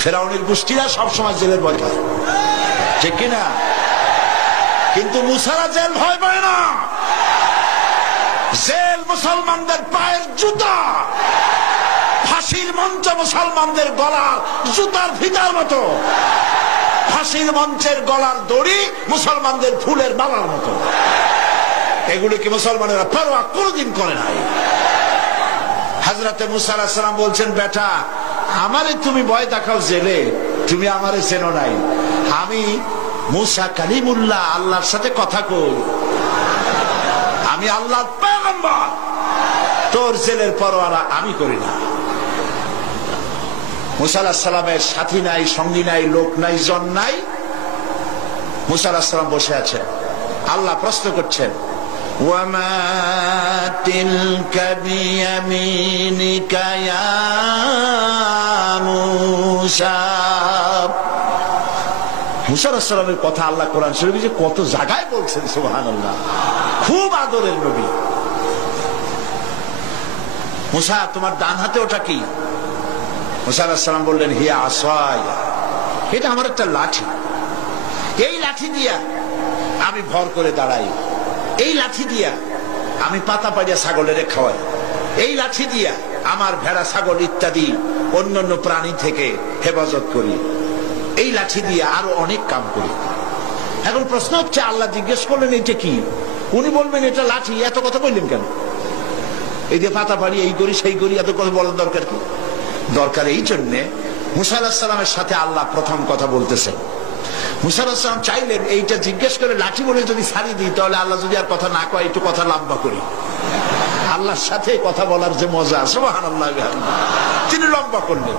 ফেরাউনের গোষ্ঠীরা সবসময় জেলের ভয় পায়, ঠিক কিনা? কিন্তু মুসারা জেল ভয় পায় না। জেল মুসলমানদের পায়ের জুতা, ফাঁসির মঞ্চ মুসলমানদের গলার জুতার ফিতার মতো, ফাঁসির মঞ্চের গলার দড়ি মুসলমানদের ফুলের মালার মতো। এগুলি কি মুসলমানেরা পরোয়া কোনদিন করে নাই। হযরতে মুসা আলাইহিস সালাম বলছেন, বেটা আমারে তুমি ভয় দেখাও জেলে, তুমি আমারে চেনো নাই। আমি মুসা কালিমুল্লাহ, আল্লাহর সাথে কথা কই, আমি আল্লাহর পয়গম্বর। তোর জেলের পরোয়া আমি করি না। মুসা আলাইহিস সালামের সাথী নাই, সঙ্গী নাই, লোক নাই, জন নাই। মুসা আলাইহিস সালাম বসে আছেন। আল্লাহ প্রশ্ন করছেন, ওয়ামা তিলকা বিয়ামিনিকা ইয়া মুসা। মুসা আলাইহিস সালামের কথা আল্লাহ কোরআন শরীফে যে কত জায়গায় বলছেন, সুবহানাল্লাহ। খুব আদরের নবী। মুসা তোমার ডান হাতে ওটা কি? মুসা আলাইহিস সালাম বললেন, হিয়া আসায়া, এটা আমার একটা লাঠি। এই লাঠি দিয়া আমি ভর করে দাঁড়াই, এই লাঠি দিয়া আমি পাতা পাড়িয়া ছাগলের খাওয়াই, এই লাঠি দিয়া আমার ভেড়া ছাগল ইত্যাদি অন্যান্য প্রাণী থেকে হেফাজত করি, এই লাঠি দিয়ে আরো অনেক কাম করি। এখন প্রশ্ন হচ্ছে, আল্লাহ জিজ্ঞেস করলেন এটা কি? উনি বলবেন এটা লাঠি, এত কথা বললেন কেন? এই যে পাতা পাড়ি, এই করি সেই করি, এত কথা বলার দরকার কি? দরকার এই জন্যে মুসা আলাইহিস সালামের সাথে আল্লাহ প্রথম কথা বলতেছেন। মুসা আলাইহিস সালাম চাইলেন এইটা জিজ্ঞেস করে লাঠি বলে যদি ছাড়ি দিই, তাহলে আল্লাহ যদি আর কথা না কয়, একটু কথা লম্বা করি। আল্লাহর সাথে কথা বলার যে মজা, সুবহানাল্লাহ, তিনি লম্বা করলেন।